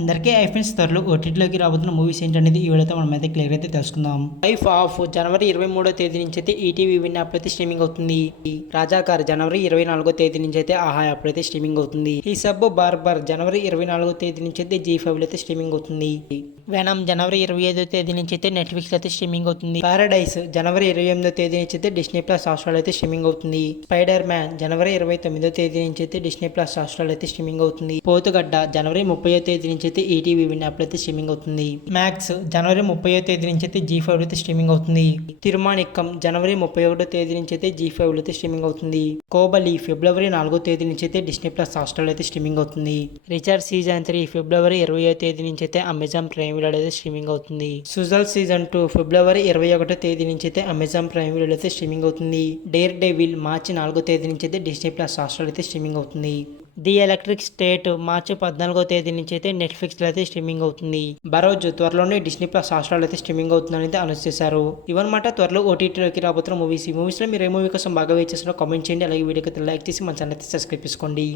అందరికీ ఐఫ్రెండ్స్ త్వరలో ఓటీటీలోకి రాబోతున్న మూవీస్ ఏంటనేది ఈ వీడియోతో మనం అయితే క్లియర్ అయితే తెలుసుకుందాం. వైఫ్ ఆఫ్ జనవరి 23వ తేదీ నుంచి అయితే ఈటీవీ విన్ యాప్ అయితే స్ట్రీమింగ్ అవుతుంది. రాజాకార్ జనవరి 24వ తేదీ నుంచి అయితే ఆహా యాప్ అయితే స్ట్రీమింగ్ అవుతుంది. ఈ సబ్ బార్బర్ జనవరి 24వ తేదీ నుంచి అయితే G5 అయితే స్ట్రీమింగ్ అవుతుంది. వెనం జనవరి 25వ తేదీ నుంచి అయితే నెట్ఫ్లిక్స్ అయితే స్ట్రీమింగ్ అవుతుంది. పారడైస్ జనవరి 28వ తేదీ నుంచి అయితే డిస్నీ ప్లస్ హాట్‌స్టార్ అయితే స్ట్రీమింగ్ అవుతుంది. స్పైడర్ మ్యాన్ జనవరి 29వ తేదీ నుంచి అయితే డిస్నీ ప్లస్ హాట్‌స్టార్ అయితే స్ట్రీమింగ్ అవుతుంది. పోతుగడ్డ జనవరి 30వ తేదీ నుంచి అయితే ఈటీవీ విన్ యాప్ అయితే స్ట్రీమింగ్ అవుతుంది. మ్యాక్స్ జనవరి 30వ తేదీ నుంచి అయితే G5 అయితే స్ట్రీమింగ్ అవుతుంది. తిరుమానిక్కం జనవరి 31వ తేదీ నుంచి అయితే G5 అయితే స్ట్రీమింగ్ అవుతుంది. కోబలి ఫిబ్రవరి 4వ తేదీ నుంచి అయితే డిస్నీ ప్లస్ హాట్‌స్టార్ అయితే స్ట్రీమింగ్ అవుతుంది. రిచర్డ్ సీజన్ 3 ఫిబ్రవరి 20వ తేదీ నుంచి అయితే అమెజాన్ ప్రైమ్ వీడియో అయితే స్ట్రీమింగ్ అవుతుంది. సుజల్ సీజన్ 2 ఫిబ్రవరి 21వ తేదీ నుంచి అయితే అమెజాన్ ప్రైమ్ వీడియో అయితే స్ట్రీమింగ్ అవుతుంది. డేర్ డెవిల్ మార్చి 4వ తేదీ నుంచి అయితే డిస్నీ ప్లస్ హాట్‌స్టార్ అయితే స్ట్రీమింగ్ అవుతుంది. ది ఎలక్ట్రిక్ స్టేట్ మార్చి 14వ తేదీ నుంచి అయితే నెట్ఫ్లిక్స్ లో అయితే స్ట్రీమింగ్ అవుతుంది. బరోజ్ త్వరలోనే డిస్నీ ప్లస్ హాట్‌స్టార్ అయితే స్ట్రీమింగ్ అవుతుందని అయితే అనౌన్స్ చేశారు. ఇవన్నమాట త్వరలో ఓటీటీలోకి రాబోతున్న మూవీస్. ఈ మూవీస్ లో మీరు ఏ మూవీ కోసం బాగా వెయిట్ చేస్తారో కామెంట్ చేయండి. అలాగే వీడియోకి లైక్ చేసి మన ఛానల్ అయితే సబ్స్క్రైబ్ చేసుకోండి.